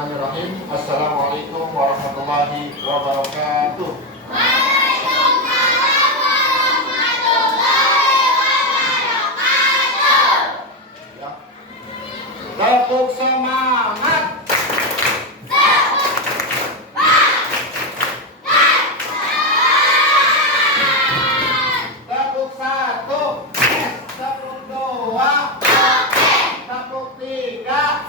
Bismillahirrahmanirrahim. Assalamualaikum warahmatullahi wabarakatuh. Waalaikumsalam warahmatullahi wabarakatuh. Ya. Tepuk semangat. Tepuk satu. Tepuk dua. Tepuk tiga.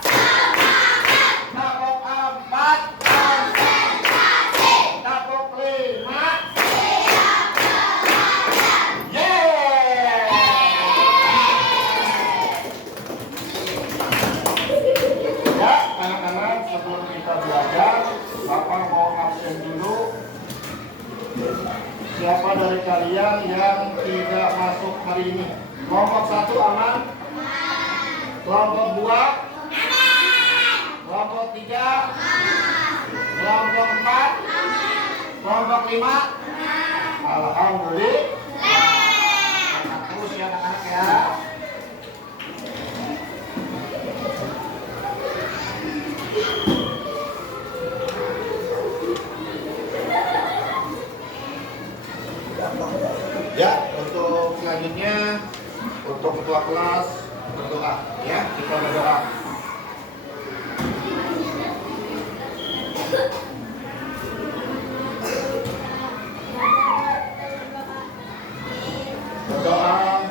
Tepuk empat. Tepuk lima. Yeay. Ya, anak-anak, sebelum kita belajar, Bapak mau absen dulu. Siapa dari kalian yang tidak masuk hari ini? Kelompok 1 aman? Kelompok 2? Kelompok 3? Kelompok 4? Kelompok 5? Alhamdulillah. Terus ya anak-anak ya. Ya, untuk selanjutnya untuk ketua kelas berdoa ya, kita berdoa. Berdoa.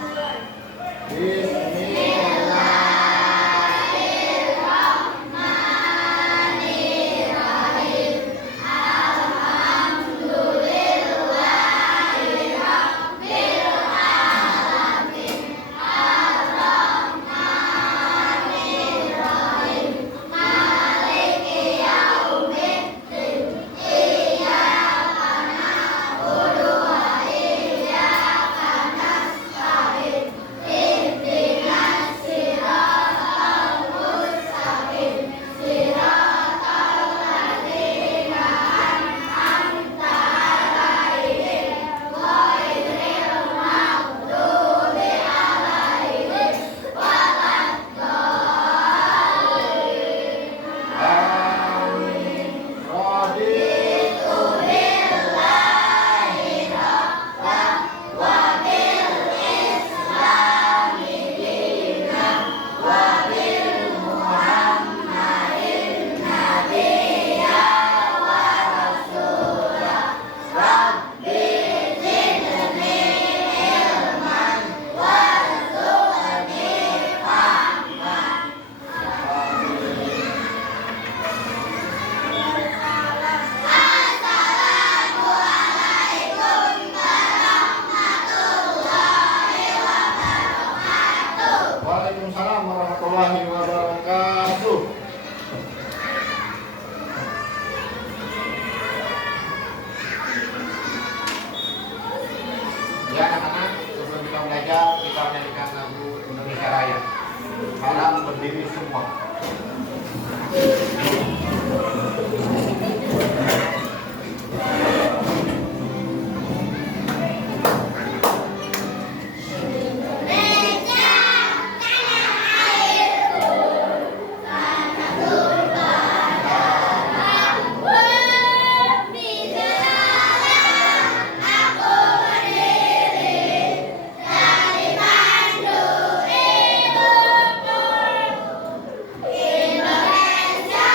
Waalaikumsalam warahmatullahi wabarakatuh. Ya anak-anak, sebelum kita belajar, kita menyanyikan lagu Indonesia Raya. Salam berdiri semua. Indonesia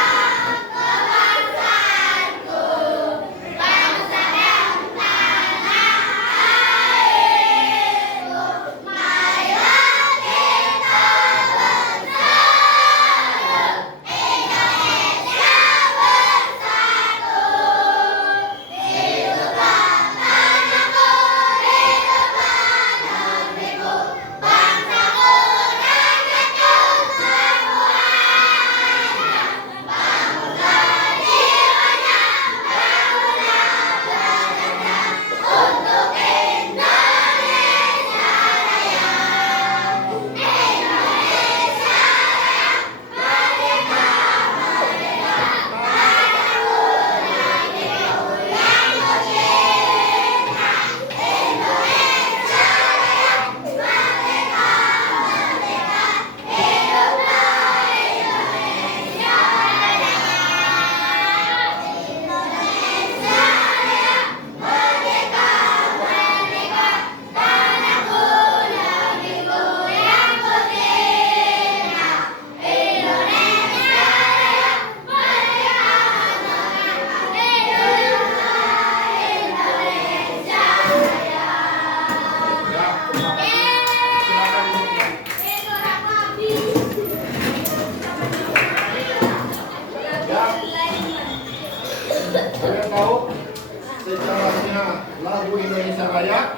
Ya.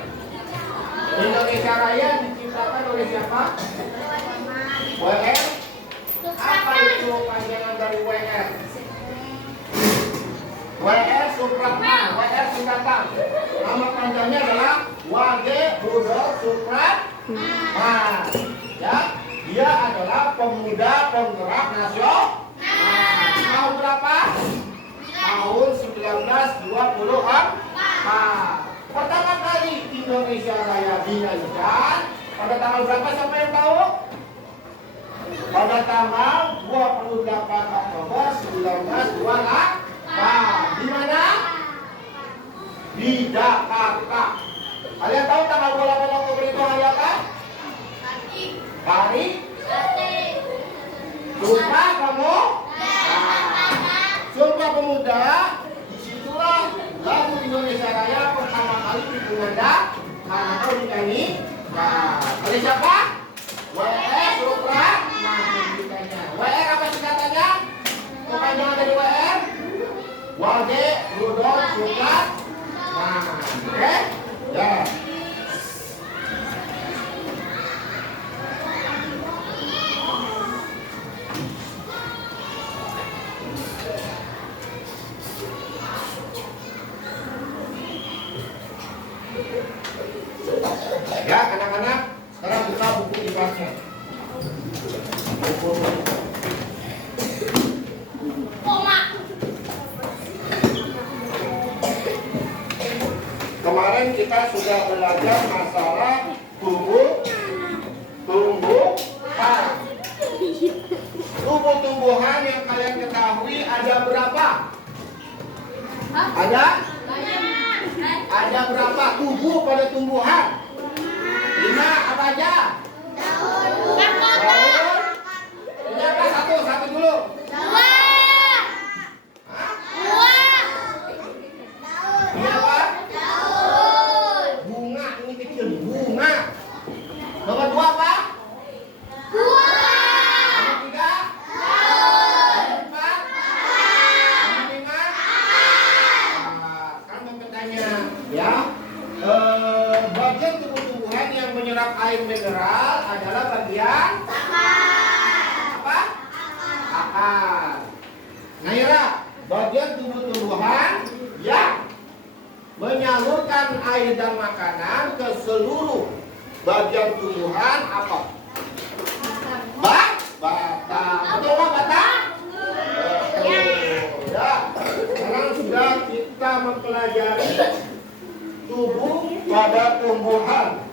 Indonesia Raya diciptakan oleh siapa? WR. Apa itu panjangan dari WR? WR Supratman, WR singkatan. Nama panjangnya adalah Wage Rudolf Supratman. Ya, dia adalah pemuda penggerak nasional. Tahun berapa? Tahun 1924. Pertama kali Indonesia Raya dinyanyikan pada tanggal berapa? Siapa yang tahu? Pada tanggal 28 Oktober 1928. Di mana? Di Jakarta. Kalian tahu tanggal 28 Oktober itu hari apa? Hari Sumpah Pemuda. Sumpah Pemuda. Disitulah lagu Indonesia Raya pertama kali dikumandangkan atau dinyanyi. Oleh siapa? WR Supratman. WR apa singkatannya? Kepanjangan dari WR? Wage Rudolf Supratman. Oke? Ya. Ya, anak-anak, sekarang buka buku IPA-nya. Buku. Kemarin kita sudah belajar masalah tumbuh-tumbuhan. Tumbuh-tumbuhan yang kalian ketahui ada berapa? Ada berapa tubuh pada tumbuhan? 5 apa aja? Daun. Ini apa? Satu dulu. Ini apa? Bunga, ini kecil nih, bunga. Nomor 2 apa? Nomor 3? Nomor 4? Nomor 5? Sekarang mau bertanya, ya. Bagian tumbuh-tumbuhan yang menyerap air mineral adalah bagian apa? Akar. Naira, bagian tumbuh-tumbuhan yang menyalurkan air dan makanan ke seluruh bagian tumbuhan apa? Batang. Betul nggak batang? Ya. Sekarang sudah kita mempelajari tubuh pada tumbuhan.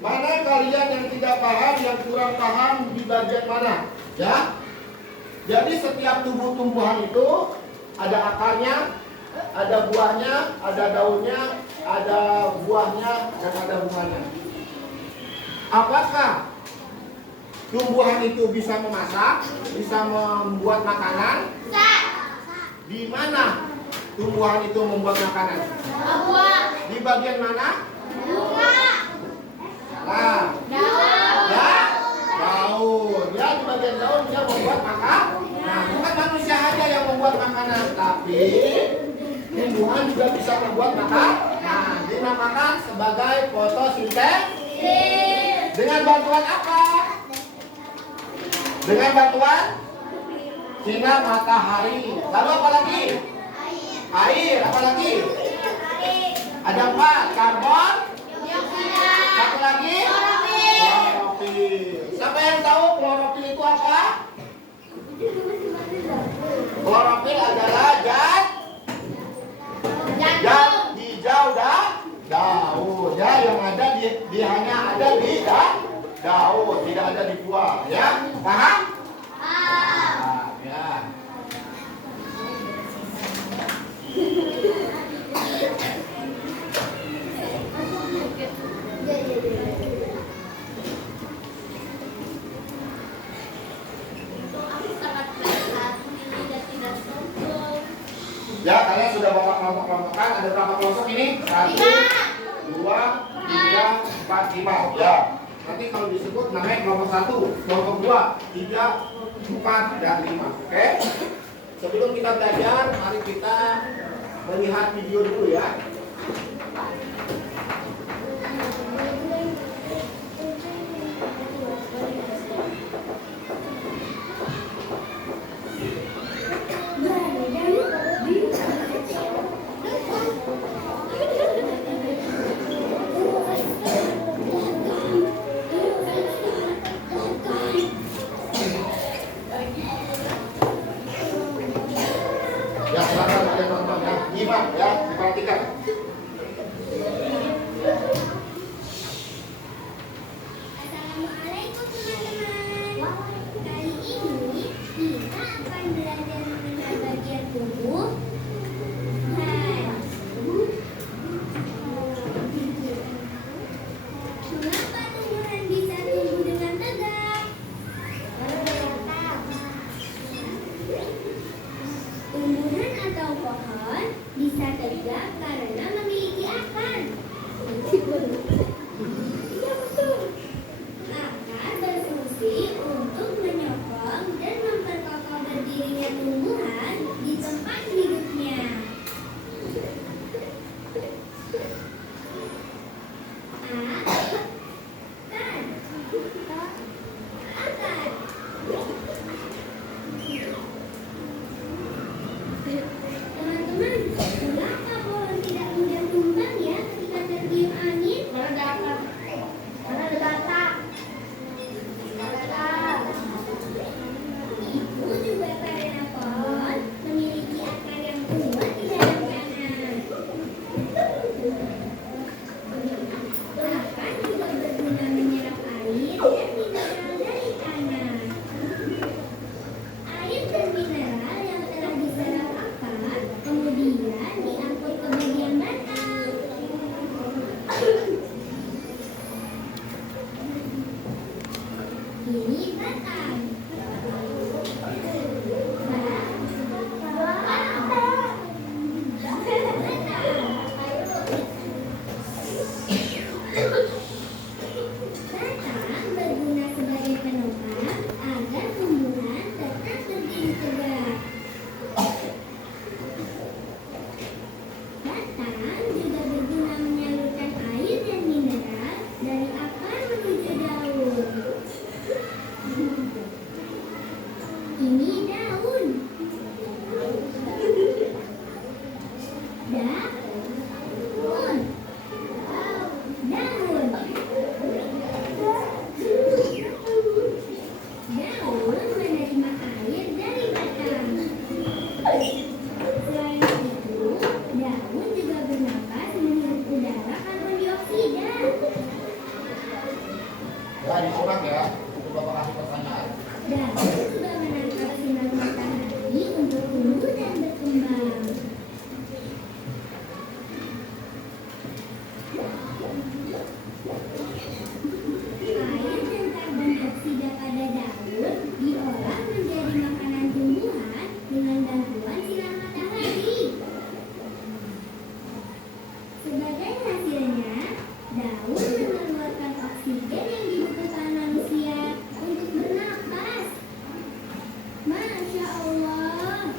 Mana kalian yang tidak paham, yang kurang paham di bagian mana? Ya. Jadi setiap tumbuh-tumbuhan itu ada akarnya, ada buahnya, ada daunnya, ada buahnya, dan ada bunganya. Apakah tumbuhan itu bisa memasak, bisa membuat makanan? Di mana tumbuhan itu membuat makanan? Di bagian mana? Nah, daun. Ya, di bagian daun dia membuat makanan. Nah, bukan manusia aja yang membuat makanan, tapi tumbuhan juga bisa membuat makanan. Nah, dinamakan sebagai fotosintesis. Dengan bantuan apa? Dengan bantuan sinar matahari. Lalu apa lagi? Air. Apa lagi? Ada 4. Karbon. Satu lagi? Klorofil. Siapa yang tahu klorofil itu apa? Klorofil adalah zat hijau daun. Ya, yang ada dia hanya ada di daun, tidak ada di buah. Ya, paham? Ya. Ya, kalian sudah bawa kelompok-kelompokan. Ada berapa kelompok ini? 1, 2, 3, 4, 5. Ya. Nanti kalau disebut namanya kelompok 1, kelompok 2, 3, 4, dan 5. Oke? Sebelum kita belajar, mari kita melihat video dulu ya. Ini batang. Batang berguna sebagai penopang agar tumbuhan tetap berdiri tegak. Batang juga berguna menyalurkan air dan mineral dari akar menuju daun. Ini daun. Daun. Daun. Daun menerima air dari batang. Selain itu, daun juga bernapas menghirup udara karbon dioksida. Ya, disimak ya. Itu Bapak kasih pertanyaan. Daun juga menangkap sinar matahari untuk tumbuh dan berkembang. Air dan karbon dioksida pada daun diolah menjadi makanan tumbuhan dengan bantuan sinar matahari. Sebagai hasilnya, daun mengeluarkan oksigen yang dibutuhkan manusia untuk bernapas. Masya Allah.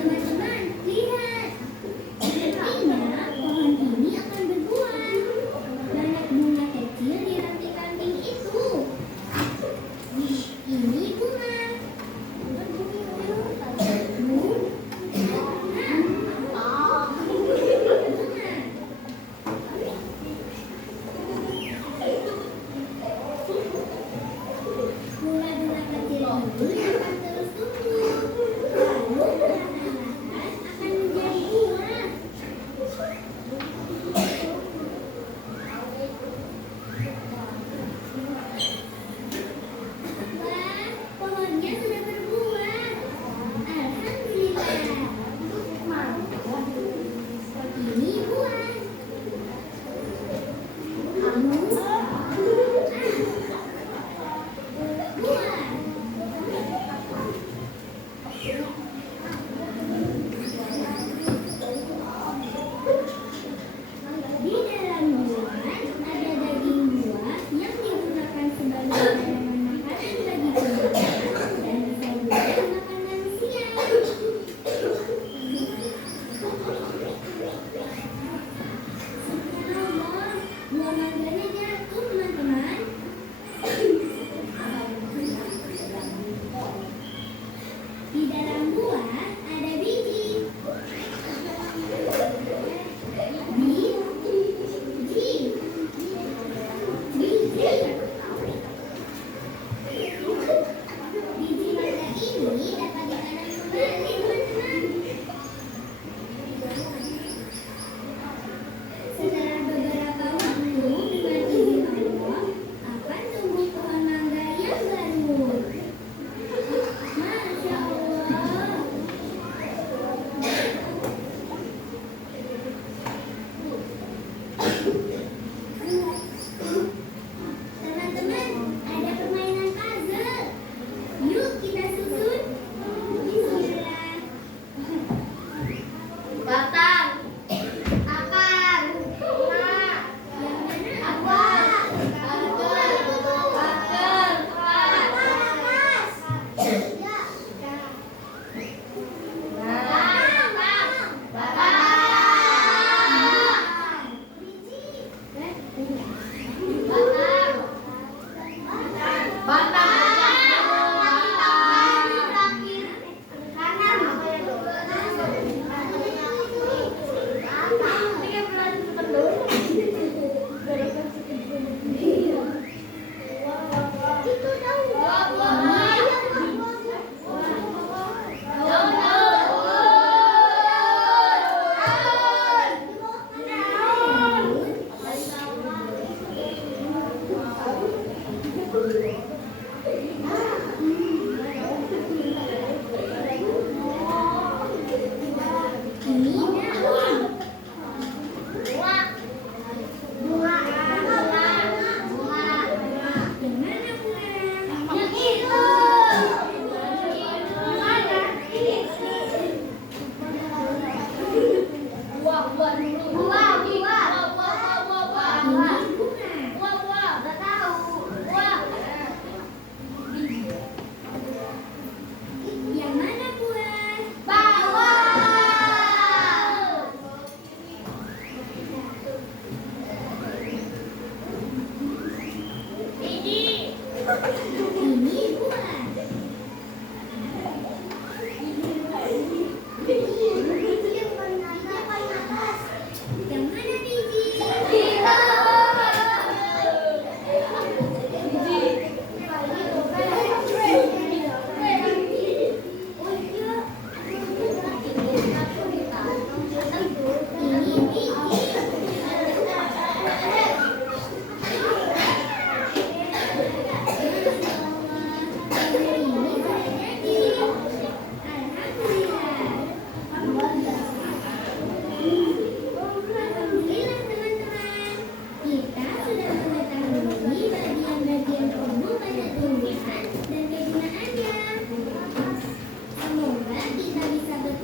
Teman-teman, lihat. Sepertinya pohon ini akan berbuah. Banyak bunga kecil di ranting-ranting itu. Ini bunga. Bunga-bunga kecil ini akan terus tumbuh. Lalu perlahan-lahan akan menjadi buah. Wah, pohonnya sudah berbuah. Alhamdulillah. Ini buah. Buah. Di dalam buah ada daging buah yang digunakan sebagai tanaman makanan bagi tumbuhan dan bisa juga dimakan manusia. Subhanallah, buah mangganya jatuh, teman-teman. Di dalam buah ada biji. Biji mangga ini dapat ditanam kembali, teman-teman. Setelah beberapa waktu, dengan izin Allah, akan tumbuh pohon mangga yang baru. Masya Allah.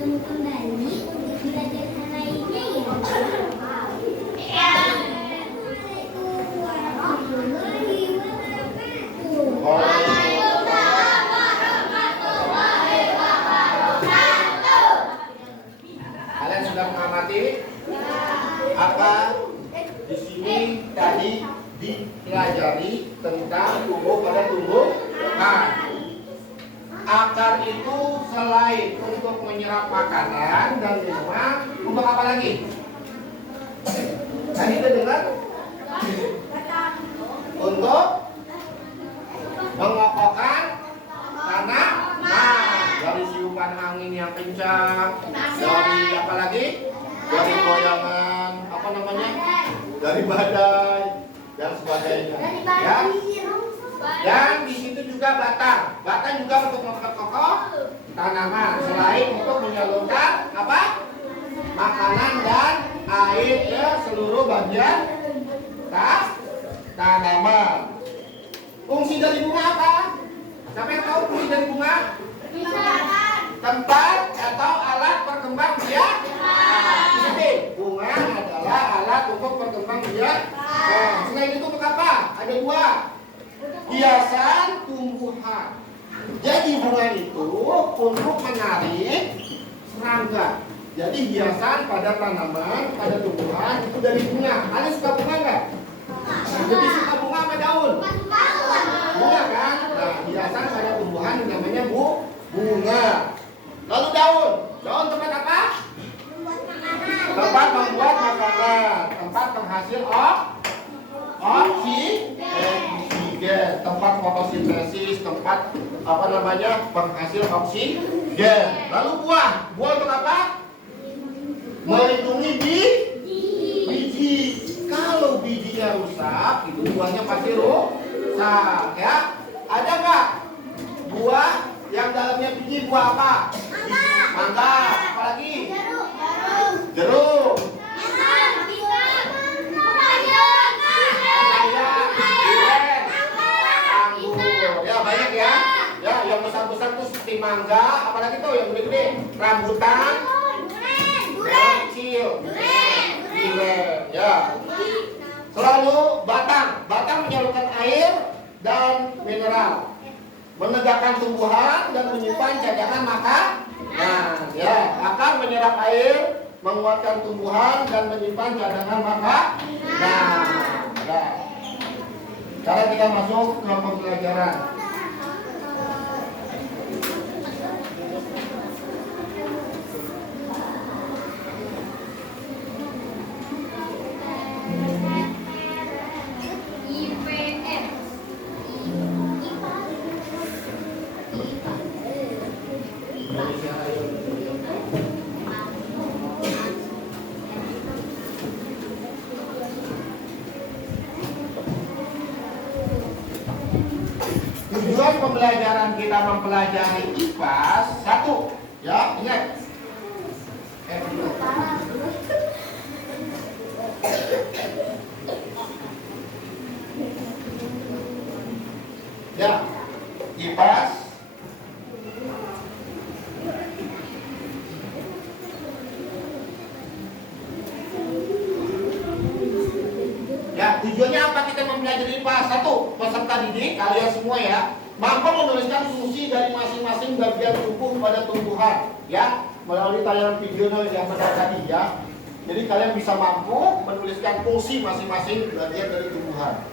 bertemu kembali untuk belajar hal lainnya ya. Assalamualaikum warahmatullahi wabarakatuh. Kalian sudah mengamati apa di sini tadi dipelajari tentang tumbuh pada tumbuhan. Akar itu selain untuk menyerap makanan dan minuman, untuk apa lagi? Tadi kita dengar untuk mengokohkan tanah dari siupan angin yang kencang, dari apa lagi? Dari goyangan apa namanya? Dari badai dan sebagainya. Ya. Dan di situ juga batang. Batang juga untuk memperkokoh tanaman. Selain untuk menyalurkan apa? Makanan dan air ke seluruh bagian tanaman. Fungsi dari bunga apa? Siapa yang tahu fungsi dari bunga? Tempat atau alat perkembang biak. Bunga adalah alat untuk perkembang biak. Selain itu untuk apa? Ada dua. Hiasan tumbuhan. Jadi bunga itu untuk menarik serangga. Jadi hiasan pada tanaman, pada tumbuhan itu dari bunga. Kalian suka bunga nggak? Jadi suka bunga apa daun? Bunga kan? Nah, hiasan pada tumbuhan namanya bunga. Lalu daun. Daun tempat apa? Tempat membuat makanan. Tempat penghasil oksigen, tempat fotosintesis, tempat apa namanya penghasil oksigen. Lalu buah untuk apa? Melindungi biji. Kalau bijinya rusak, itu buahnya pasti rusak. Ya, ada nggak buah yang dalamnya biji? Buah apa? Mangga, apalagi? Jeruk. Banyak ya. Ya, yang besar-besar tuh seperti mangga, apalagi tuh yang gede-gede, rambutan, kecil, durian. Ya. Selalu batang menyalurkan air dan mineral, menegakkan tumbuhan dan menyimpan cadangan makan. Nah, ya, akan menyerap air, menguatkan tumbuhan dan menyimpan cadangan makan. Nah, ya. Sekarang kita masuk ke pembelajaran. Tujuan pembelajaran kita mempelajari IPAS 1. Ya, ingat. Ya, IPAS. Ya, tujuannya apa kita mempelajari IPAS? 1. Peserta didik kalian semua ya, mampu menuliskan fungsi dari masing-masing bagian tubuh pada tumbuhan, ya, melalui tayangan video yang benar tadi ya. Jadi kalian bisa mampu menuliskan fungsi masing-masing bagian dari tumbuhan.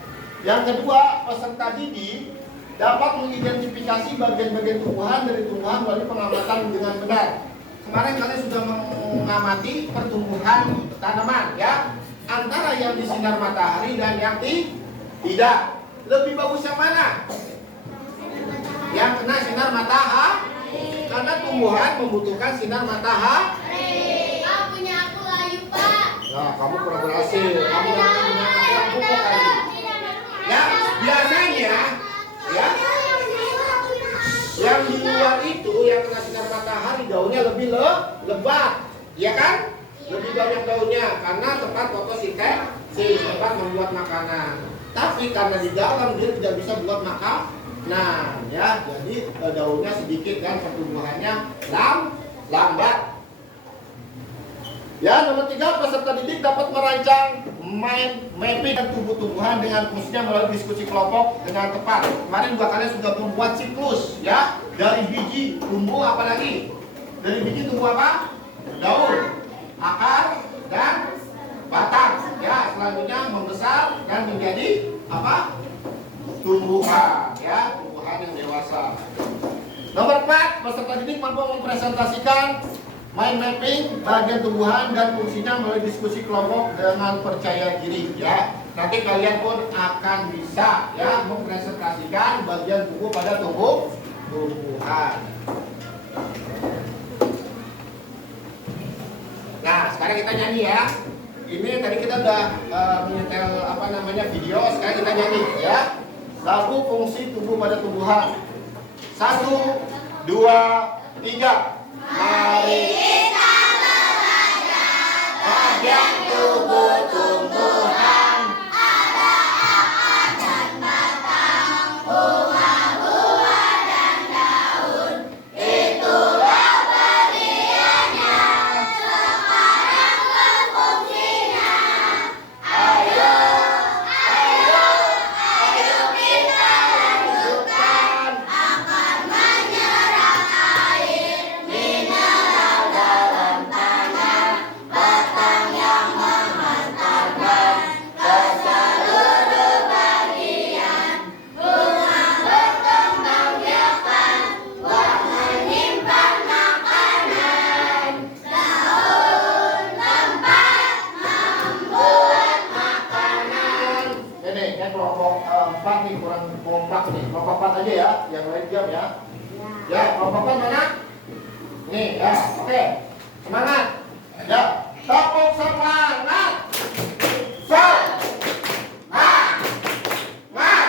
Yang kedua, peserta didik dapat mengidentifikasi bagian-bagian tumbuhan dari tumbuhan melalui pengamatan dengan benar. Kemarin kalian sudah mengamati pertumbuhan tanaman ya, antara yang disinar matahari dan yang tidak. Lebih bagus yang mana? Yang kena sinar matahari, karena tumbuhan membutuhkan sinar matahari. Pak, punya aku layu, Pak. Nah, kamu kurang berhasil. Kamu yang punya kurang pupuk kali. Ya, biasanya ya, yang di luar itu yang kena sinar matahari daunnya lebih lebat, ya kan? Lebih banyak daunnya karena tempat fotosintesis, tempat membuat makanan. Tapi karena di dalam dia tidak bisa buat makan. Nah, ya, jadi daunnya sedikit dan pertumbuhannya lambat. Ya, nomor 3, peserta didik dapat merancang mind mapping dan tumbuh-tumbuhan dengan fungsinya melalui diskusi kelompok dengan tepat. Kemarin juga kalian sudah membuat siklus, ya, dari biji tumbuh apa lagi? Dari biji tumbuh apa? Daun, akar, dan batang. Ya, selanjutnya membesar dan menjadi apa? Tumbuhan, ya, tumbuhan yang dewasa. Nomor 4, peserta didik mampu mempresentasikan mind mapping bagian tumbuhan dan fungsinya melalui diskusi kelompok dengan percaya diri, ya. Nanti kalian pun akan bisa, ya, mempresentasikan bagian tubuh pada tumbuhan. Nah, sekarang kita nyanyi, ya. Ini tadi kita udah menyetel apa namanya video, sekarang kita nyanyi, ya. Lagu fungsi tubuh pada tumbuhan. 1, 2, 3. Mari kita belajar bagian tubuh tumbuhan, ada akar dan batang, bunga-bunga dan daun. Itulah bagiannya, sekarang berfungsinya. Ayo, ayo, ayo kita lanjutkan. Akar menyerap air, mineral dalam tanah, batang yang menghantarkan ke seluruh bagian, bunga berkembang biakan, buah menyimpan makanan, daun tempat membuat makanan. Ini kan kelompok 4 nih kurang kompak nih, kelompok 4 aja ya, yang lain diam ya. Ya, kelompok 4 mana? Nih ya, oke. Semangat. Ya, tepuk semangat. Semangat. Semangat.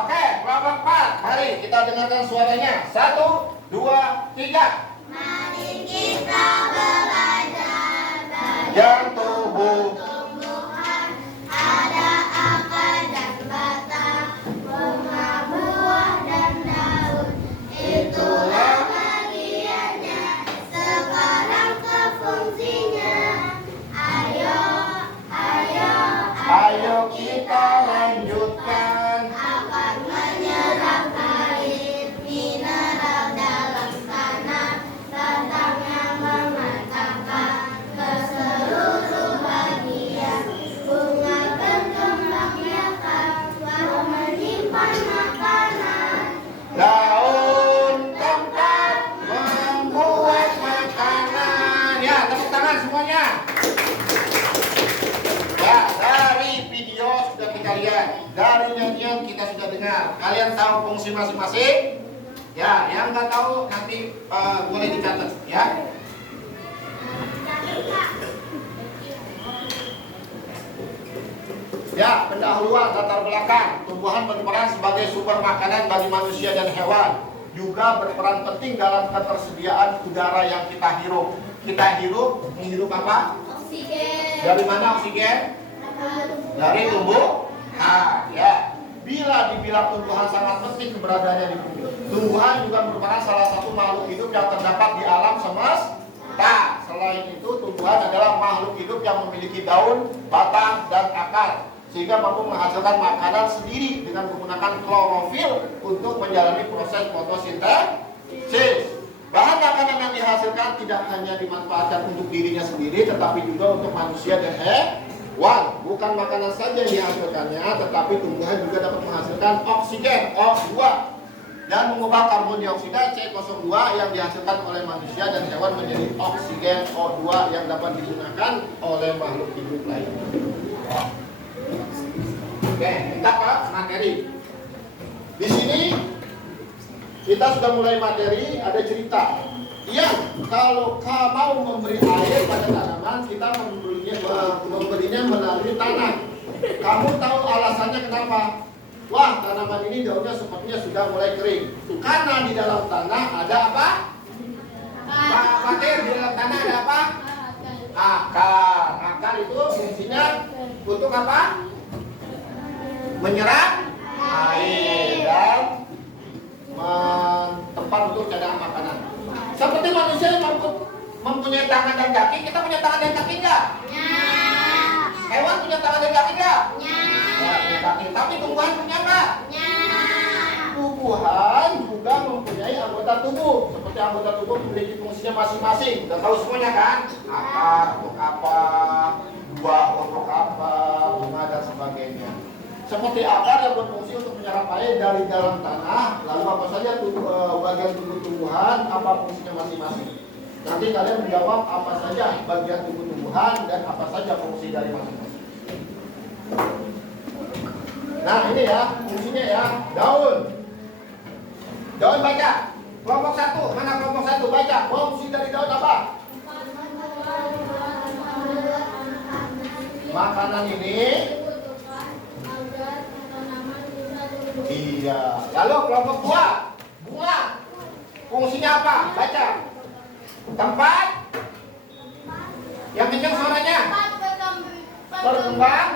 Oke, kelompok 4. Mari kita dengarkan suaranya. 1, 2, 3. Mari kita belajar bagian tubuh tumbuhan, ada akar dan batang, bunga, buah dan daun. Itulah bagiannya, sekarang ke fungsinya. Ayo, ayo, ayo kita lanjutkan. Akar menyerap air, mineral dalam tanah, batang yang mematangkan ke seluruh bagian, bunga berkembang biakan, buah menyimpan makanan, daun tempat membuat makanan. Ya, tepuk tangan semuanya. Ya, dari video sudah kita lihat, dari nyanyian kita sudah dengar. Kalian tahu fungsi masing-masing? Ya, yang nggak tahu nanti boleh dicatat, ya. Ya, pendahuluan latar belakang. Tumbuhan berperan sebagai sumber makanan bagi manusia dan hewan. Juga berperan penting dalam ketersediaan udara yang kita hirup. Kita hirup, menghirup apa? Oksigen. Dari mana oksigen? Dari tumbuh. Nah, ya. Bila dibilang tumbuhan sangat penting keberadaannya di bumi. Tumbuhan juga merupakan salah satu makhluk hidup yang terdapat di alam semesta. Selain itu, tumbuhan adalah makhluk hidup yang memiliki daun, batang, dan akar, sehingga mampu menghasilkan makanan sendiri dengan menggunakan klorofil untuk menjalani proses fotosintesis. Bahan makanan yang dihasilkan tidak hanya dimanfaatkan untuk dirinya sendiri, tetapi juga untuk manusia dan hewan. Bukan makanan saja yang dihasilkannya, tetapi tumbuhan juga dapat menghasilkan oksigen O2 dan mengubah karbon dioksida C02 yang dihasilkan oleh manusia dan hewan menjadi oksigen O2 yang dapat digunakan oleh makhluk hidup lain. Oke, kita ke materi. Di sini kita sudah mulai materi, ada cerita. Iya, kalau mau memberi air pada tanaman, kita memberinya melalui tanah. Kamu tahu alasannya kenapa? Wah, tanaman ini daunnya sepertinya sudah mulai kering. Karena di dalam tanah ada apa? Pak Fatir, di dalam tanah ada apa? Akar. Akar itu fungsinya untuk apa? Menyerap air dan tempat untuk cadangan makanan. Seperti manusia yang mampu mempunyai tangan dan kaki, kita punya tangan dan kaki nggak? Ya. Hewan punya tangan dan kaki nggak? Ya. Ya, punya kaki. Tapi tumbuhan punya apa? Ya. Tumbuhan juga mempunyai anggota tubuh. Seperti anggota tubuh memiliki fungsinya masing-masing. Udah tahu semuanya kan? Akar untuk apa, buah untuk apa, bunga dan sebagainya. Seperti akar yang berfungsi untuk menyerap air dari dalam tanah. Lalu apa saja bagian tubuh tumbuhan, apa fungsinya masing-masing. Nanti kalian menjawab apa saja bagian tubuh tumbuhan dan apa saja fungsi dari masing-masing. Nah ini ya fungsinya ya. Daun. Daun baca. Kelompok 1. Mana kelompok 1? Baca. Fungsi dari daun apa? Makanan ini. Iya. Lalu kelompok 2. Bunga. Fungsinya apa? Baca. Tempat. Yang kencang suaranya. Berkembang.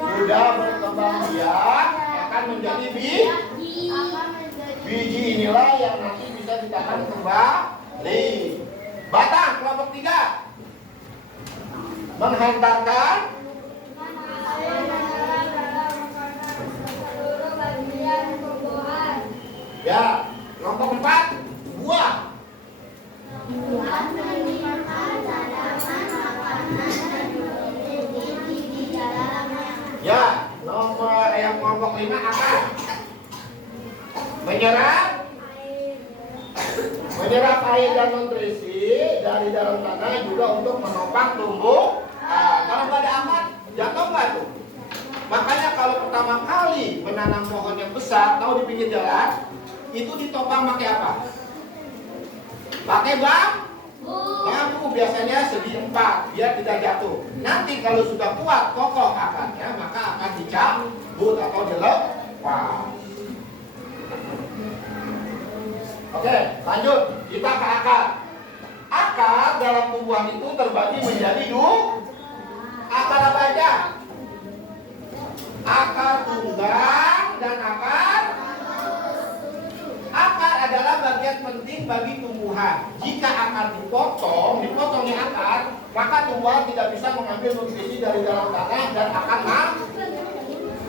Sudah berkembang biak akan menjadi biji inilah yang nanti bisa ditanam kembali. Batang kelompok 3 menghantarkan ya. Kelompok 4 buah. Ya, nomor yang kelompok 5 apa? Menyerap air dan nutrisi dari dalam tanah juga untuk menopang tumbuh. Kalau nggak ada akar, jatuh nggak tuh? Makanya kalau pertama kali menanam pohon yang besar, tahu di pinggir jalan, itu ditopang pakai apa? Pakai bambu biasanya segi 4 biar tidak jatuh. Nanti kalau sudah kuat kokoh akarnya, maka akan dicabut atau dilepas. Oke, lanjut. Kita ke akar. Akar dalam tumbuhan itu terbagi menjadi 2. Akar apa aja? Akar tunggang dan akar. Akar adalah bagian penting bagi tumbuhan. Jika akar dipotongnya akar, maka tumbuhan tidak bisa mengambil nutrisi dari dalam tanah dan akan mati.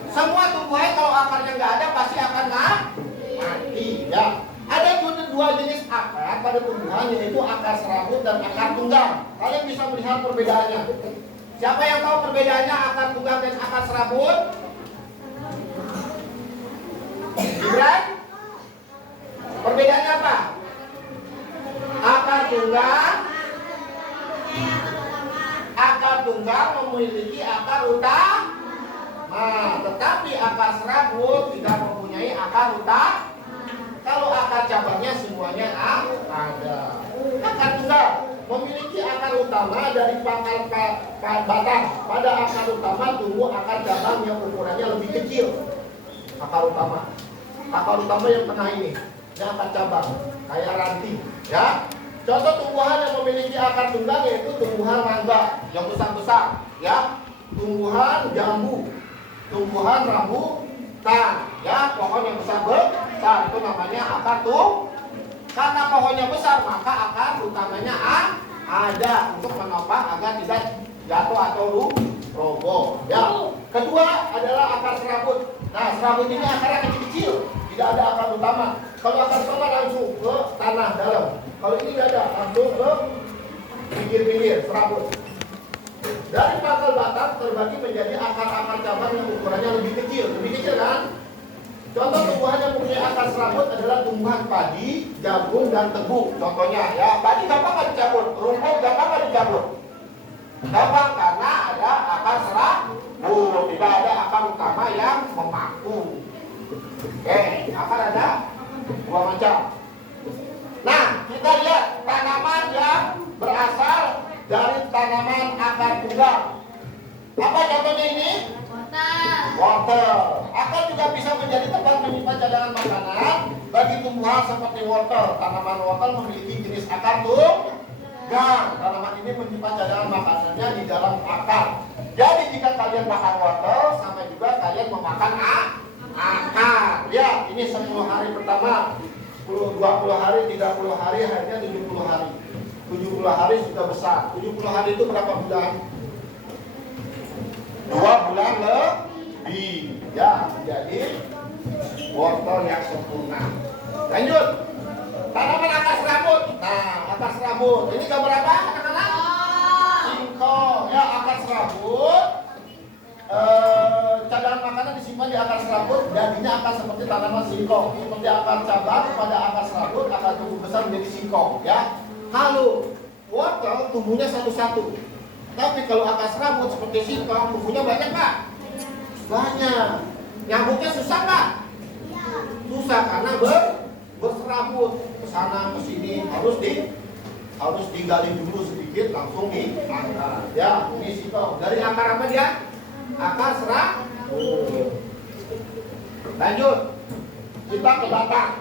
Semua tumbuhan kalau akarnya nggak ada pasti akan mati. Ya. Ada dua jenis akar pada tumbuhan, yaitu akar serabut dan akar tunggang. Kalian bisa melihat perbedaannya. Siapa yang tahu perbedaannya akar tunggang dan akar serabut? Gibran? Perbedaannya apa? Akar tunggang memiliki akar utama, tetapi akar serabut tidak mempunyai akar utama. Kalau akar cabangnya semuanya ada. Akar tunggang memiliki akar utama dari pangkal batang. Pada akar utama tumbuh akar cabang yang ukurannya lebih kecil. Akar utama yang tengah ini akar cabang kayak ranting ya. Contoh tumbuhan yang memiliki akar tunggang yaitu tumbuhan mangga yang besar-besar ya, tumbuhan jambu, tumbuhan rambutan ya, pohon yang besar itu namanya akar tunggang. Karena pohonnya besar maka akar utamanya ada untuk menopang agar tidak jatuh atau roboh ya. Kedua adalah akar serabut. Nah, serabut ini akarnya kecil-kecil, tidak ada akar utama. Kalau akar utama langsung ke tanah dalam. Kalau ini tidak ada, langsung ke pinggir-pinggir serabut. Dari pangkal batang terbagi menjadi akar-akar cabang yang ukurannya lebih kecil kan? Contoh tumbuhan yang mempunyai akar serabut adalah tumbuhan padi, jagung, dan tebu. Contohnya ya, padi gampang nggak dicabut, rumput gampang nggak dicabut. Gampang karena ada akar serabut, tidak ada akar utama yang memaku. Oke, akar ada 2 macam. Nah, kita lihat tanaman yang berasal dari tanaman akar tunggang. Apa contohnya ini? Wortel. Akar juga bisa menjadi tempat menyimpan cadangan makanan bagi tumbuhan seperti wortel. Tanaman wortel memiliki jenis akar tunggang. Tanaman ini menyimpan cadangan makanannya di dalam akar. Jadi jika kalian makan wortel, sama juga kalian memakan akar. Ya, ini 10 hari pertama. 10 20 hari, 30 hari, akhirnya 70 hari. 70 hari sudah besar. 70 hari itu berapa bulan? 2 bulan lebih. Ya, jadi wortel yang sempurna. Lanjut. Tanaman atas rambut. Nah, atas rambut. Ini gambar apa, anak-anak? Singkong. Ya, atas rambut. Cadangan makanan disimpan di akar serabut, jadinya akan seperti tanaman singkong. Seperti akar cabang pada akar serabut akan tumbuh besar menjadi singkong. Ya, kalau wortel tumbuhnya satu-satu. Tapi kalau akar serabut seperti singkong, tumbuhnya banyak Pak? Banyak. Nyambungnya susah Pak? Susah karena berserabut ke sana ke sini, harus digali dulu sedikit langsung diangkat. Ya, ini singkong. Dari akar apa dia? Akar serabut. Lanjut, kita ke batang.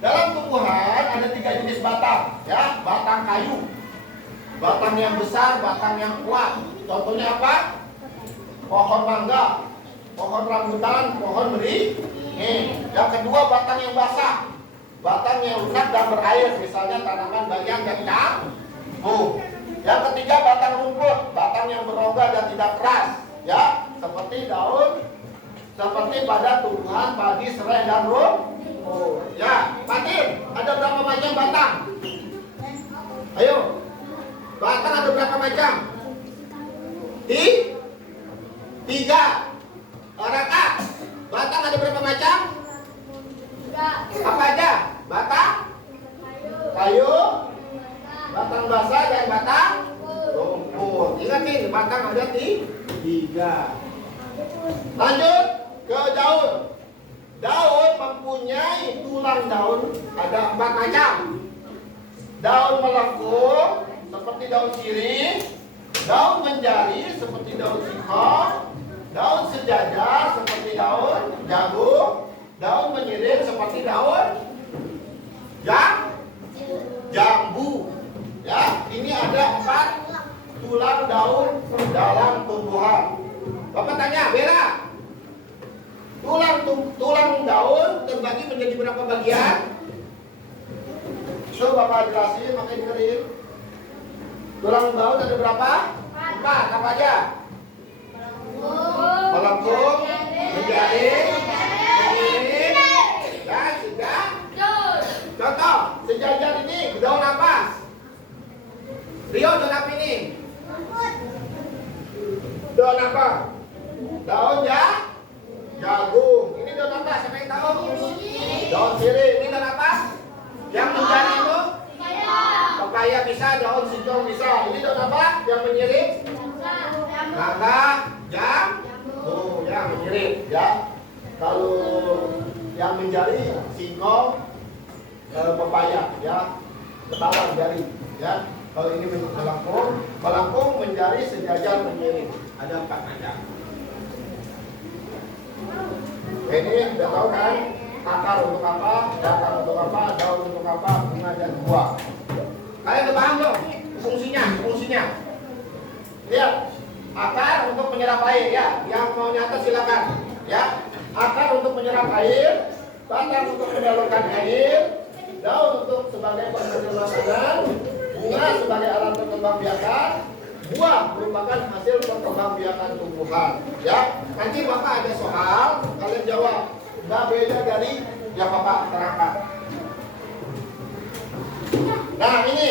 Dalam tumbuhan ada 3 jenis batang, ya, batang kayu, batang yang besar, batang yang kuat. Contohnya apa? Pohon mangga, pohon rambutan, pohon beringin. Yang kedua batang yang basah, batang yang lunak dan berair, misalnya tanaman bayam dan jambu. Yang ketiga batang rumput, batang yang berongga dan tidak keras. Ya, seperti daun, seperti pada tumbuhan padi, serai, dan rumput. Ya, Fatin, ada berapa macam batang? Ayo, batang ada berapa macam? 3. Raka, batang ada berapa macam? Apa aja? Batang? Kayu, batang basah, dan batang rumput. Ingatin, batang ada 3. Lanjut ke daun. Daun mempunyai tulang daun ada 4 macam. Daun melengkung seperti daun sirih, daun menjari seperti daun singkong, daun sejajar seperti daun jagung, daun menyiring seperti daun jambu. Ya, ini ada 4 tulang daun dalam tumbuhan. Bapak tanya, Bella, tulang daun terbagi menjadi berapa bagian? So, Bapak jelasin, makanya dengerin. Tulang daun ada berapa? 4. Apa aja? Melengkung, menjadi, menyiring, dan sejajar. Contoh, sejajar ini daun apa? Rio, daun apa ini? Daun apa? Daun jagung. Ini daun apa? Siapa yang tahu? Daun sirih. Ini daun apa? Yang menjadi itu? Pepaya bisa, daun singkong bisa. Ini daun apa? Yang menyiring? Mangga, jambu. Ya, menyiring. Ya. Kalau yang menjadi singkong, pepaya. Ya. Ketahuan jari. Ya. Kalau ini melengkung menjadi sejajar menyiring. Ada 4 macam. Ini udah tahu kan? Akar untuk apa? Batang untuk apa? Daun untuk apa? Bunga dan buah. Kalian udah paham dong? Fungsinya. Lihat. Akar untuk menyerap air ya. Yang mau nyatet silakan. Ya. Akar untuk menyerap air, batang untuk menyalurkan air, daun untuk sebagai penghasil makanan, bunga sebagai alat perkembangbiakan, buah merupakan hasil perkembangbiakan tumbuhan. Ya, nanti Bapak ada soal, kalian jawab. Nggak beda dari yang Bapak terangkan. Nah, ini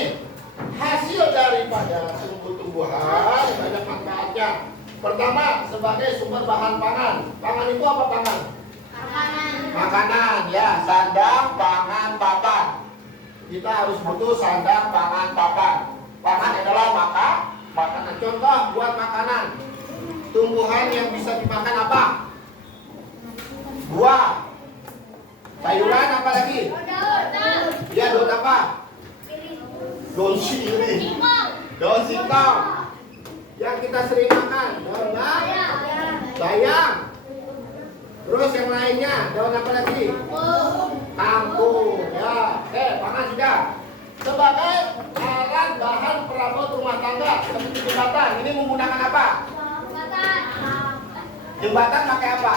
hasil daripada tumbuh-tumbuhan banyak manfaatnya. Pertama, sebagai sumber bahan pangan. Pangan itu apa pangan? Makanan, ya, sandang, pangan, papan. Kita harus butuh sandang, pangan, papan. Pangan adalah makanan. Contoh buat makanan. Tumbuhan yang bisa dimakan apa? Buah. Sayuran apa lagi? Ya, daun apa? Daun sirih. Daun singkong. Yang kita sering makan, daun bayam. Terus yang lainnya, daun apa lagi? Kangkung. Ya, pangan sudah. Sebagai alat bahan perabot rumah tangga seperti jembatan, ini menggunakan apa? Jembatan pakai apa?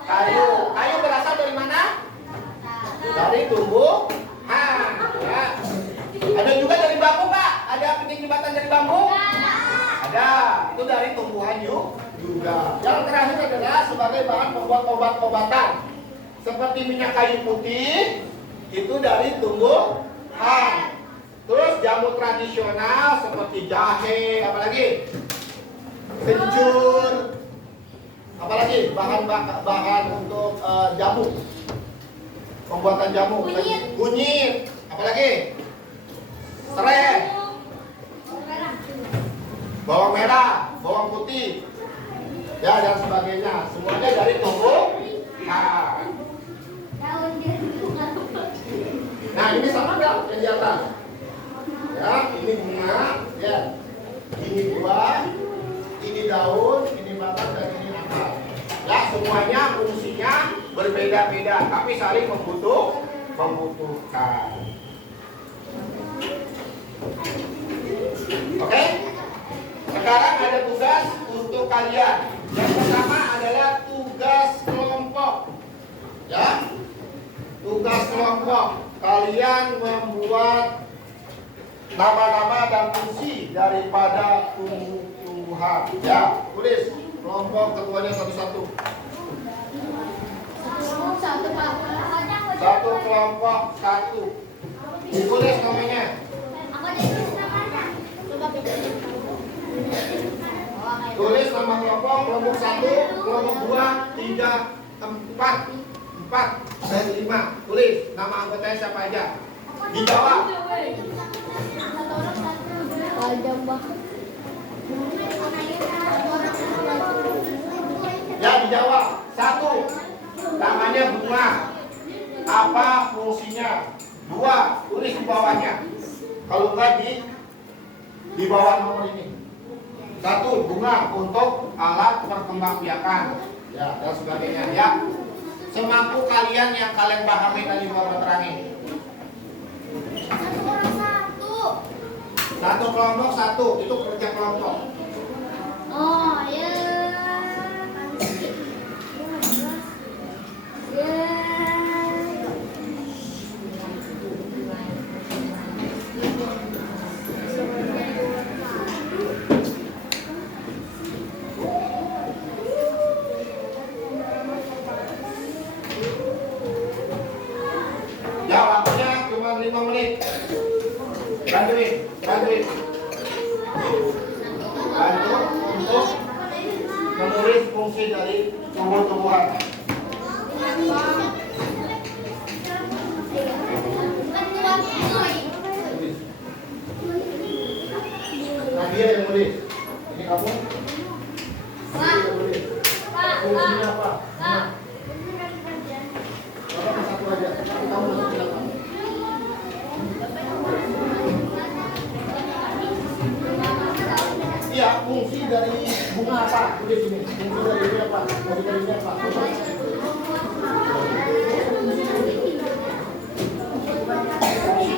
Kayu. Kayu berasal dari mana? Ya. Yang terakhir adalah sebagai bahan pembuat obat-obatan. Seperti minyak kayu putih, itu dari tumbuhan. Terus jamu tradisional seperti jahe, apalagi kencur, apalagi bahan untuk jamu, pembuatan jamu, kunyit, apalagi serai, bawang merah, bawang putih, ya dan sebagainya. Semuanya dari tumbuhan. Nah ini sama nggak yang di atas? Ya, ini bunga, ya, ini buah, ini daun, ini batang dan ini akar. Ya, semuanya fungsinya berbeda-beda, tapi saling membutuhkan. Oke? Sekarang ada tugas untuk kalian. Yang pertama adalah tugas kelompok. Ya, tugas kelompok. Kalian membuat nama-nama dan fungsi daripada tumbuhan. Ya, tulis kelompok ketuanya satu-satu. Satu kelompok satu. Ditulis namanya. Tulis nama kelompok, kelompok 1, kelompok 2, 3, 4 dan 5. Tulis nama anggotanya siapa aja. Dijawab. Ya, dijawab. 1. Namanya bunga. Apa fungsinya? 2. Tulis di bawahnya. Kalau enggak di bawah nomor ini. 1. Bunga untuk alat perkembangbiakan. Ya, dan sebagainya ya. Semampu kalian yang kalian pahami tadi Bapak terangin. Satu kelompok satu, itu kerja kelompok. Oh ya. Ya, waktunya cuma 5 menit. Bantu untuk menulis fungsi dari tumbuh-tumbuhan. Nadia yang nulis. Ini kamu? Nadia yang nulis. Fungsinya apa? Satu aja. Tapi kamu masukin apa? Iya, fungsi dari bunga apa? Tulis ini. Fungsi dari ini apa? Fungsi dari ini apa? Fungsi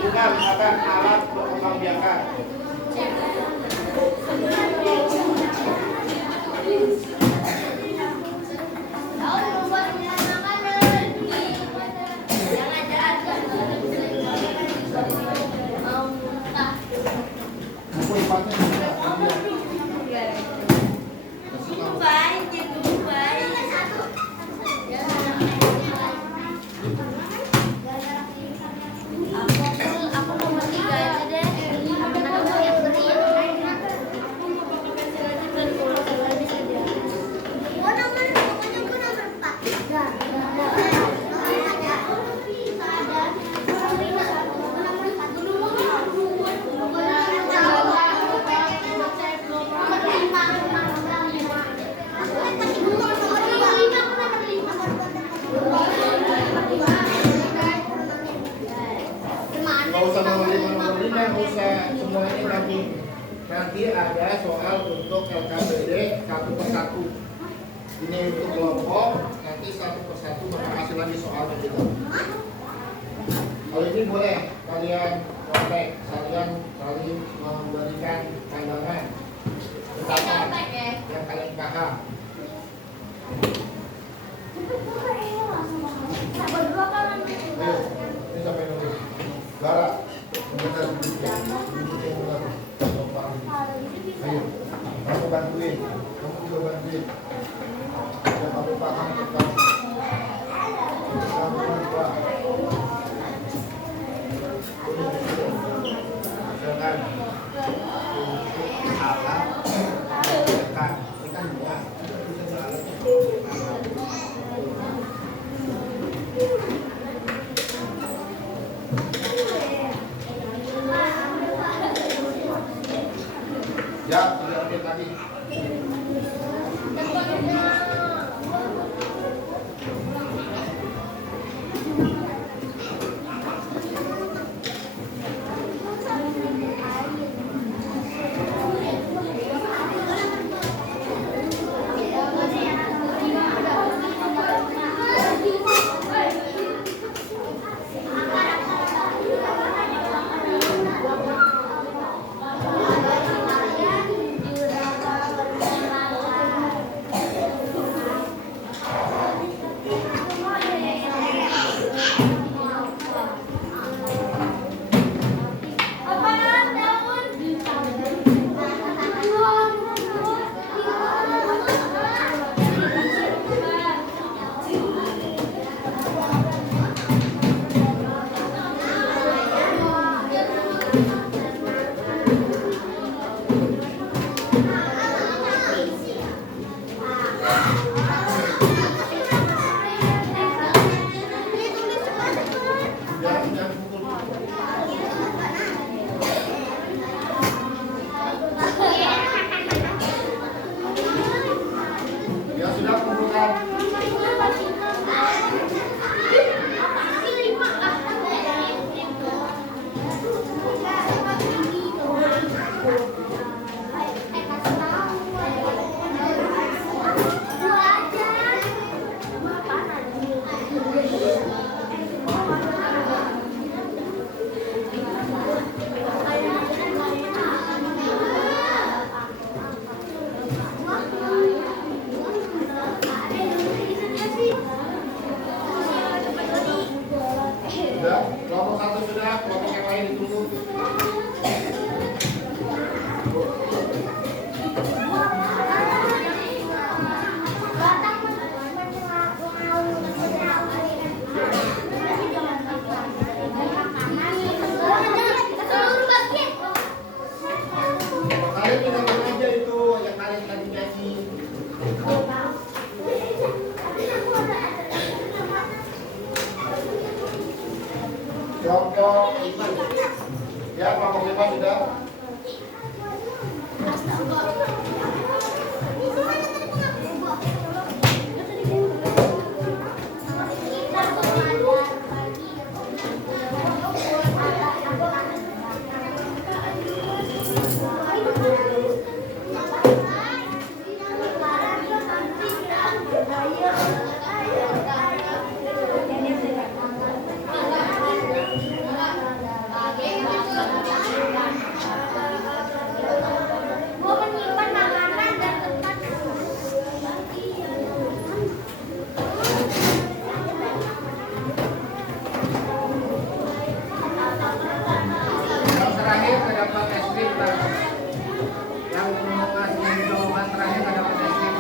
bunga misalkan alat perkembangbiakan. Buku empatnya juga. Aku nomor 3 aja deh. Aku yang beri. Nggak usah nomor 5, nggak usah semua ini nanti ada soal untuk LKPD satu persatu. Ini untuk kelompok, nanti satu persatu bakal kasih lagi soalnya gitu. Kalau ini boleh kalian kontak, kalian saling memberikan pandangan tentang yang kalian paham. Ayo, ini sampai nulis. Barat, ayo, kamu bantuin, kamu juga bantuin. Jangan pukul. Ya sudah kumpulkan. Sudah, kelompok satu sudah, kelompok yang lain ditunggu. Kalian tinggalkan aja itu yang kalian tadi kasih. Kelompok itu, ya kelompok 5 sudah. Yang terakhir terdapat eskrip yang mengasih jawaban terakhir terdapat eskrip.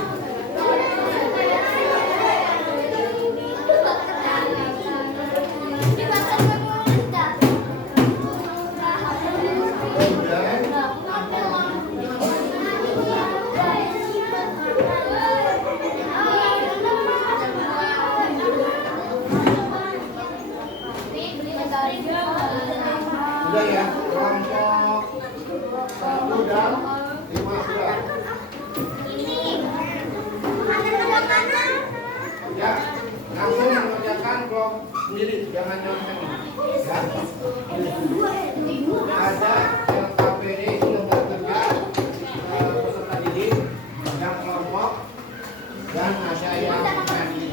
Sudah ya, kelompok 1 dan 5 sudah. Ya, langsung mengerjakan kelompok sendiri, jangan nyontek. Ya. Ada LKPD sudah bekerja peserta didik yang kelompok dan ada yang mandiri.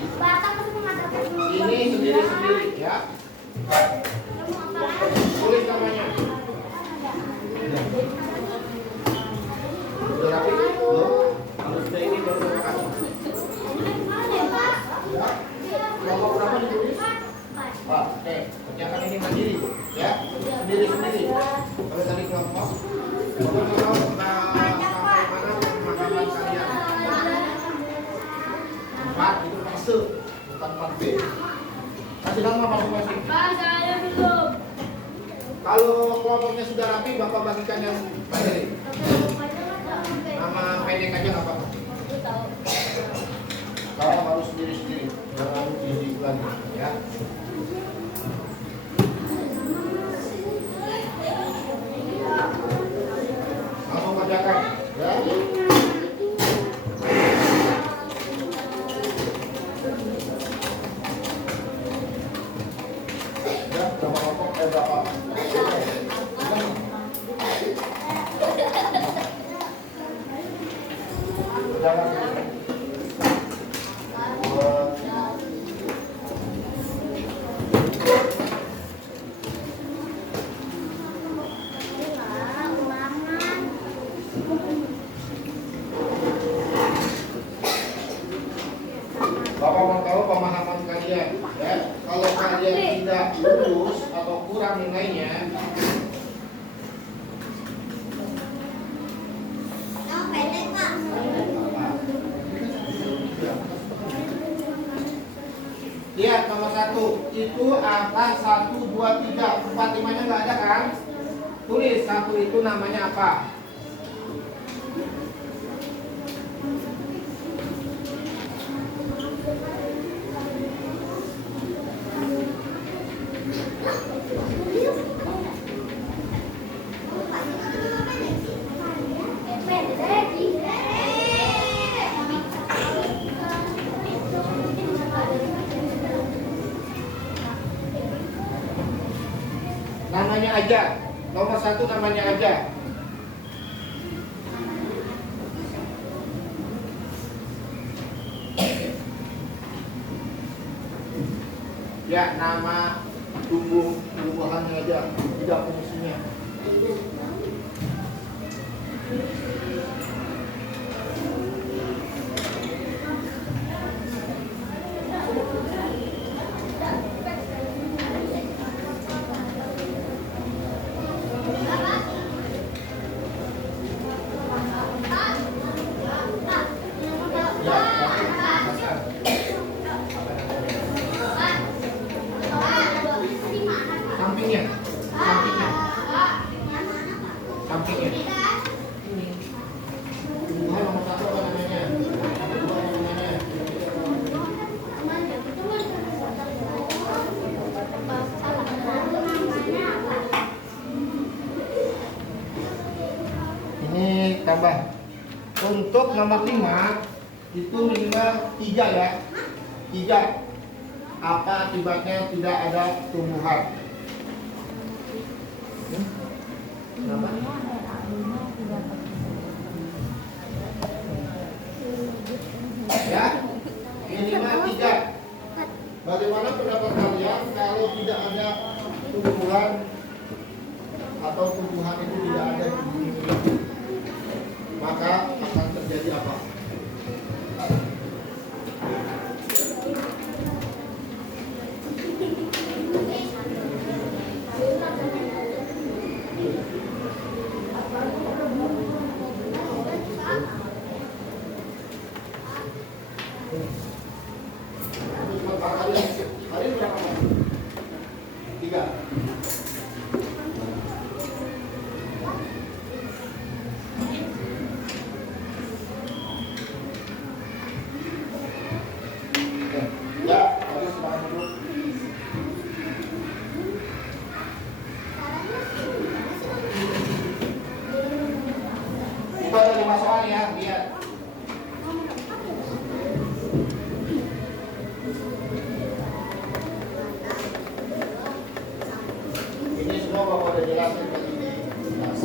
Ini sendiri-sendiri ya. Tulis namanya. Udah rapi? Belum? Harus sudah ini baru makan. Ya. Kelompok berapa ditulis? Pak, kerjakan ini mandiri, ya, sendiri-sendiri. Kalau tadi kelompok, bapak mau sampai mana pemakaman kalian? 4 itu fase, bukan 4B. Kasih nama masing-masing. Pak, saya belum. Kalau kelompoknya sudah rapi, bapak bagikan yang mandiri. Nama pendek aja nggak apa-apa. Kalau harus sendiri-sendiri, jangan didik lagi, ya. Langsung kerjakan, ya. Ya, berapa kelompok? Berapa? Jangan. 2, dia tidak lulus atau kurang nilainya, lihat nomor 1 itu apa? 1, 2, 3, 4, 5 nya nggak ada kan? Tulis 1 itu namanya apa? Namanya aja. Nomor 1 namanya aja. Ya, nama tumbuhannya aja, tidak fungsinya. Sampingnya, sampingnya, sampingnya. Ini tumbuhan nomor 1 apa namanya? Tumbuhan namanya. Ini tambah. Untuk nomor 5 itu minimal 3 ya. 3. Apa akibatnya tidak ada tumbuhan? Kenapa? Ya, minimal 3. Bagaimana pendapat kalian kalau tidak ada tumbuhan atau tumbuhan itu tidak ada di bumi ini? Maka akan terjadi apa? Hari berapa? 3. Ya, harus semangat dulu. Itu ada 5 soal ya, lihat. Ini semua Bapak udah jelasin tadi di kelas.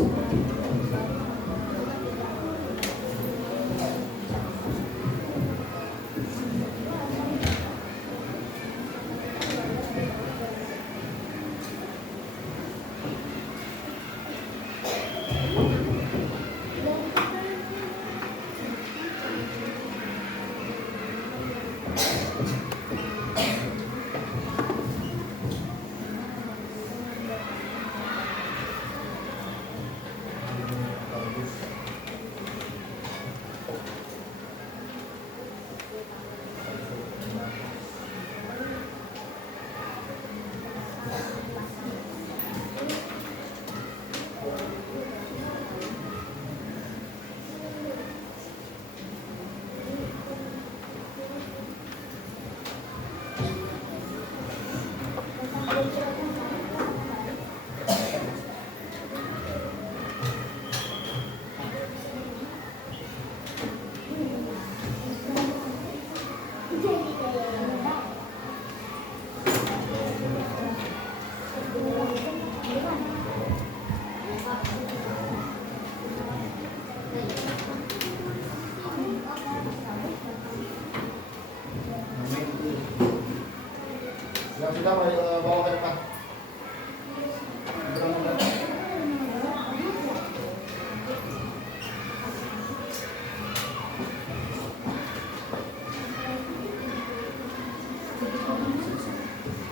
Yang sudah bawa ke depan.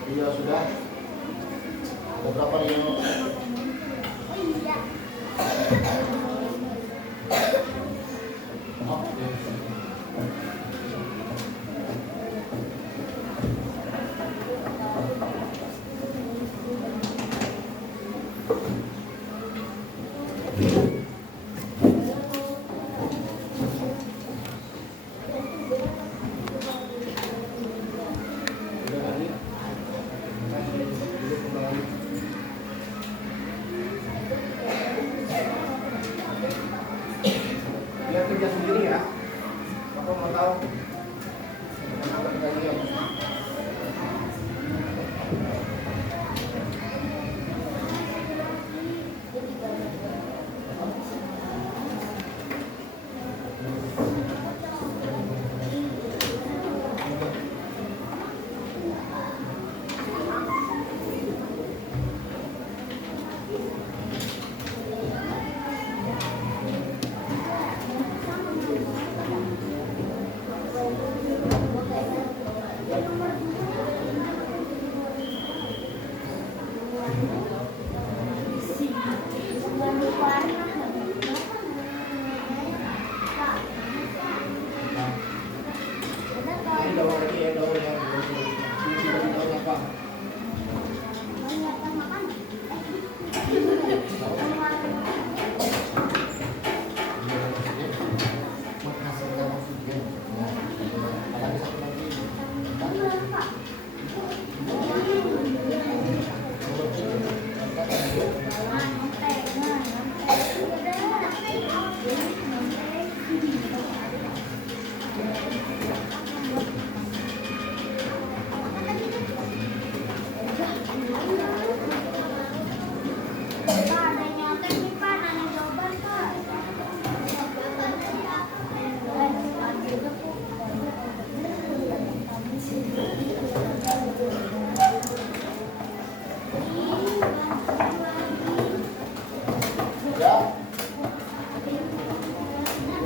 Iya sudah. Ada berapa Rino? Oh iya. Oke. Udah tadi. Kasih dulu kembali. Biar kerja sendiri ya. Aku mau tahu. Kenapa kalian? Ini daun lagi ya, daun yang daun apa? Menghasilkan oksigen. Apalagi satu lagi. Ya.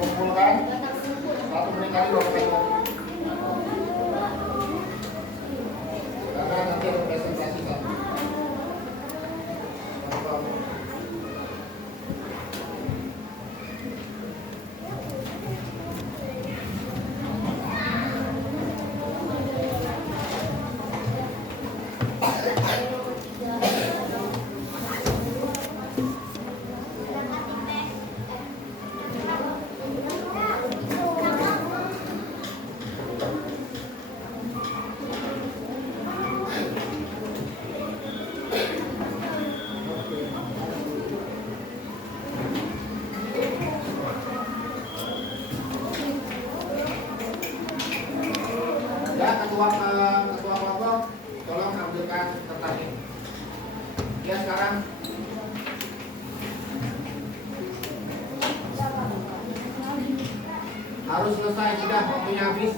Kumpulkan. 1 menit kali 2 menit. Karena nanti ada presentasi kan. Ya, ketua kelompok, tolong ambilkan kertasnya. Ya sekarang. Harus selesai, sudah waktunya habis.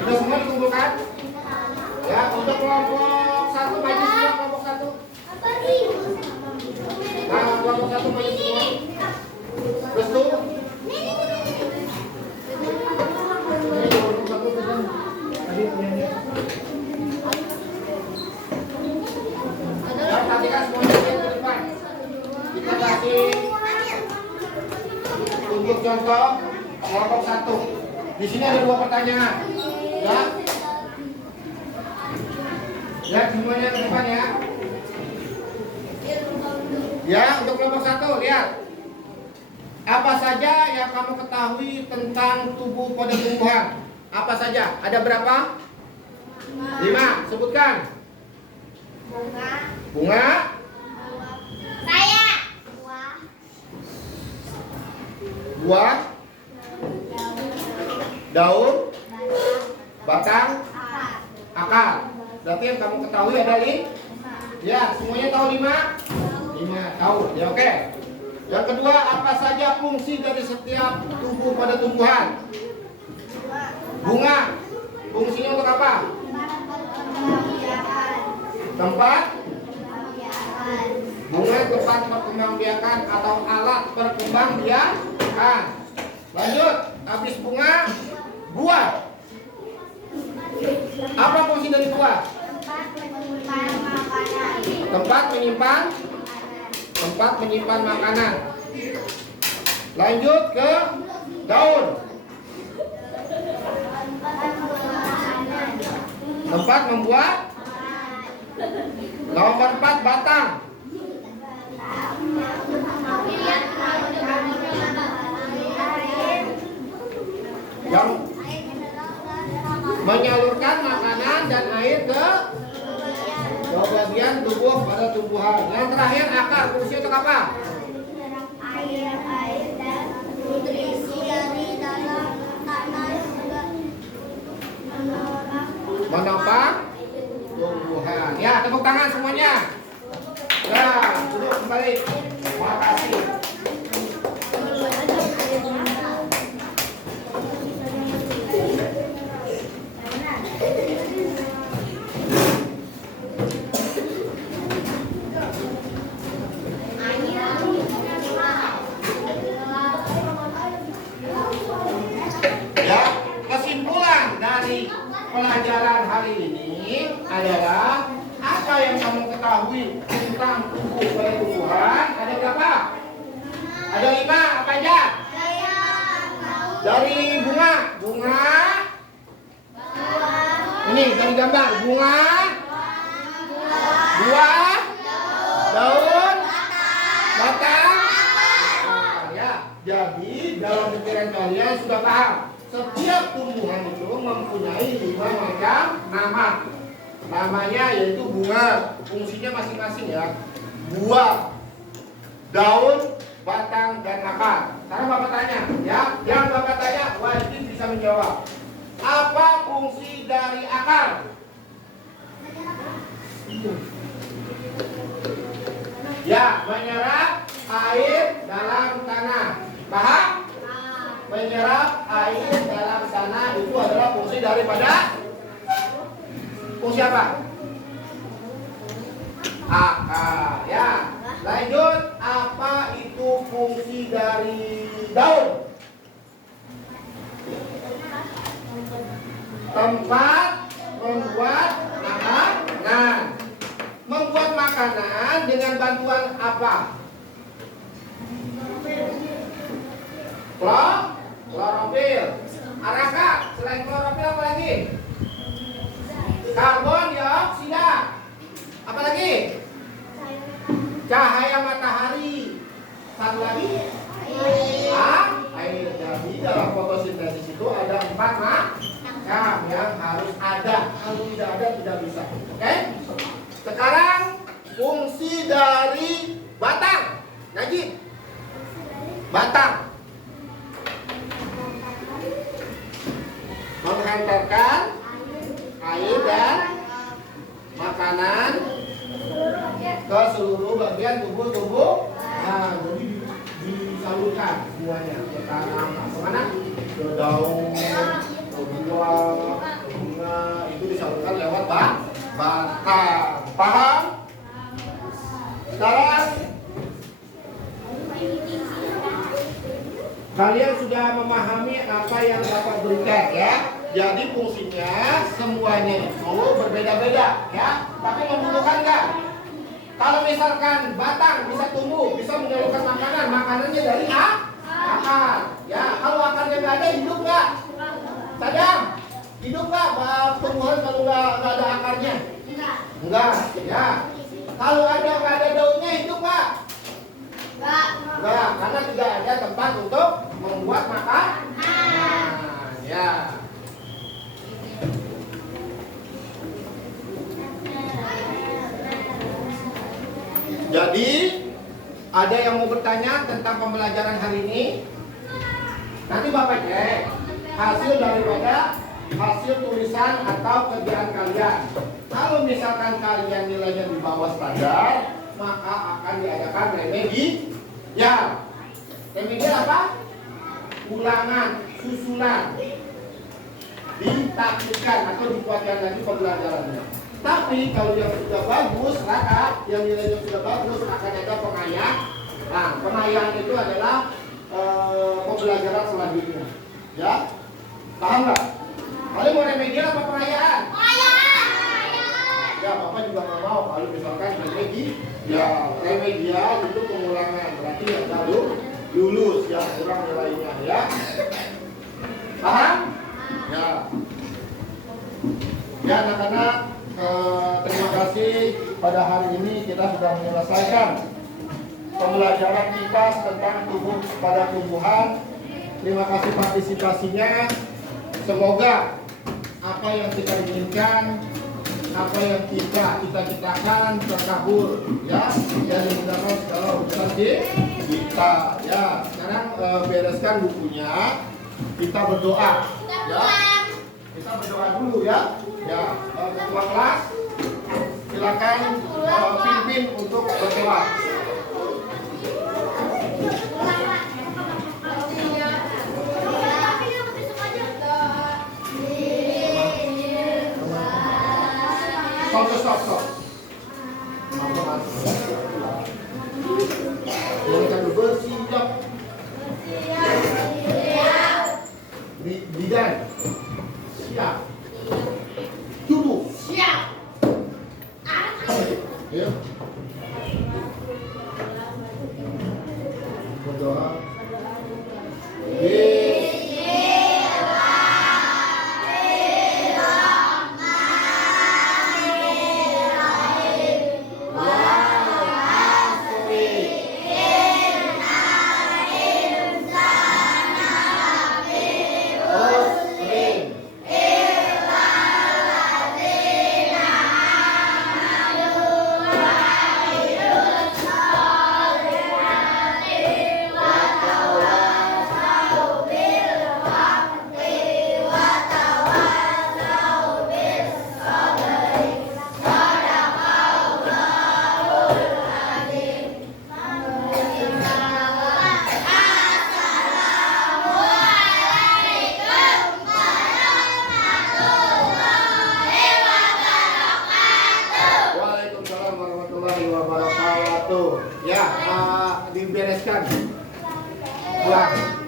Sudah semua dikumpulkan? Ya, untuk kelompok 1 maju semua, kelompok 1. Nah, kelompok 1 maju semua. Restu? Ini kelompok 1 pesan. Tadi punya. Ya, perhatikan semuanya ke depan. Kita kasih untuk contoh kelompok 1. Di sini ada 2 pertanyaan. Ya. Lihat semuanya ke depan ya. Ya, untuk kelompok 1, lihat. Apa saja yang kamu ketahui tentang tubuh pada tumbuhan? Apa saja? Ada berapa? 5. Sebutkan. Bunga. Saya. Buah. Daun. Batang. Akar. Berarti yang kamu ketahui ada 5. Ya, semuanya tahu 5? 5 tahu. Ya, oke. Yang kedua, apa saja fungsi dari setiap tubuh pada tumbuhan? Bunga. Fungsinya untuk apa? Tempat. Bunga tempat perkembangbiakan atau alat perkembangbiakan. Lanjut, habis bunga, buah. Apa fungsi dari buah? Tempat menyimpan makanan. Lanjut ke daun. Tempat membuat. Nomor 4, batang. Yang menyalurkan makanan dan air ke bagian tubuh pada tumbuhan. Yang terakhir, akar. Fungsi untuk apa? Air dan nutrisi dari dalam tanah juga Menopang tumbuhan. Ya, tepuk tangan semuanya. Ya, duduk kembali. Terima kasih. Ya, kesimpulan dari pelajaran hari ini adalah apa yang kamu ketahui tentang tubuh pada tumbuhan? Ada berapa? Ada 5. Apa aja? Dari bunga. Ini dari gambar. Bunga, buah, daun, batang. Ya, jadi dalam pikiran kalian sudah paham. Setiap tumbuhan itu mempunyai 5 macam nama. Namanya yaitu bunga. Fungsinya masing-masing ya. Buah, daun, batang, dan akar. Sekarang Bapak tanya, ya. Yang Bapak tanya wajib bisa menjawab. Apa fungsi dari akar? Ya, menyerap air dalam tanah. Paham? Menyerap air dalam tanah itu adalah fungsi daripada fungsi apa? Akar. Ya. Lanjut, apa itu fungsi dari daun? Tempat membuat makanan. Membuat makanan dengan bantuan apa? Klorofil. Araka, selain klorofil apa lagi? Karbon dioksida. Apa lagi? Cahaya matahari. Satu lagi? Air. Jadi dalam fotosintesis itu ada 4 macam yang harus ada. Kalau tidak ada tidak bisa. Oke? Sekarang fungsi dari batang. Najib. Batang. Menghantarkan air dan makanan ke seluruh bagian tubuh. Nah, jadi disalurkan semuanya ke tanah. Kemana? Ke daun, ke buah, ke bunga. Itu disalurkan lewat batang. Paham? Sekarang kalian sudah memahami apa yang Bapak berikan ya. Jadi fungsinya semuanya itu berbeda-beda ya. Tapi membutuhkan enggak? Kalau misalkan batang bisa tumbuh, bisa menyalurkan makanan, makanannya dari akar. Ya, kalau akarnya nggak ada, hidup nggak? Sadam, hidup nggak tumbuhan kalau nggak ada akarnya? Enggak. Ya. Kalau ada nggak ada daunnya, hidup nggak? Enggak, karena tidak ada tempat untuk membuat makanan. Ya. Jadi, ada yang mau bertanya tentang pembelajaran hari ini? Nanti Bapak cek hasil daripada hasil tulisan atau kerjaan kalian. Kalau misalkan kalian nilainya di bawah standar, maka akan diadakan remedial. Remedial apa? Ulangan, susulan, ditaktikkan atau dikuatkan lagi pembelajarannya. Tapi kalau yang sudah bagus, rata, yang nilainya sudah bagus, akan ada pengayaan. Nah, pengayaan itu adalah pembelajaran selanjutnya. Ya, paham nggak? Kalian mau remedial apa pengayaan? Ya, Bapak juga nggak mau kalau misalkan remedial itu pengulangan, berarti yang baru lulus, ya kurang nilainya, ya. Paham? Ya. Ya anak-anak, terima kasih pada hari ini kita sudah menyelesaikan pembelajaran kita tentang tubuh pada tumbuhan. Terima kasih partisipasinya. Semoga apa yang kita inginkan, apa yang kita cita-citakan terkabul, ya, dan dimudahkan segala urusan kita. Ya, sekarang bereskan bukunya, kita berdoa, ya. Kita berdoa dulu, ya. Ya, ketua kelas, silakan pimpin untuk berdoa. Stop. Yang kan bersiap. Bidan siap. Tubuh siap. Ya. Berdoa. Ya, dibereskan. Pulang.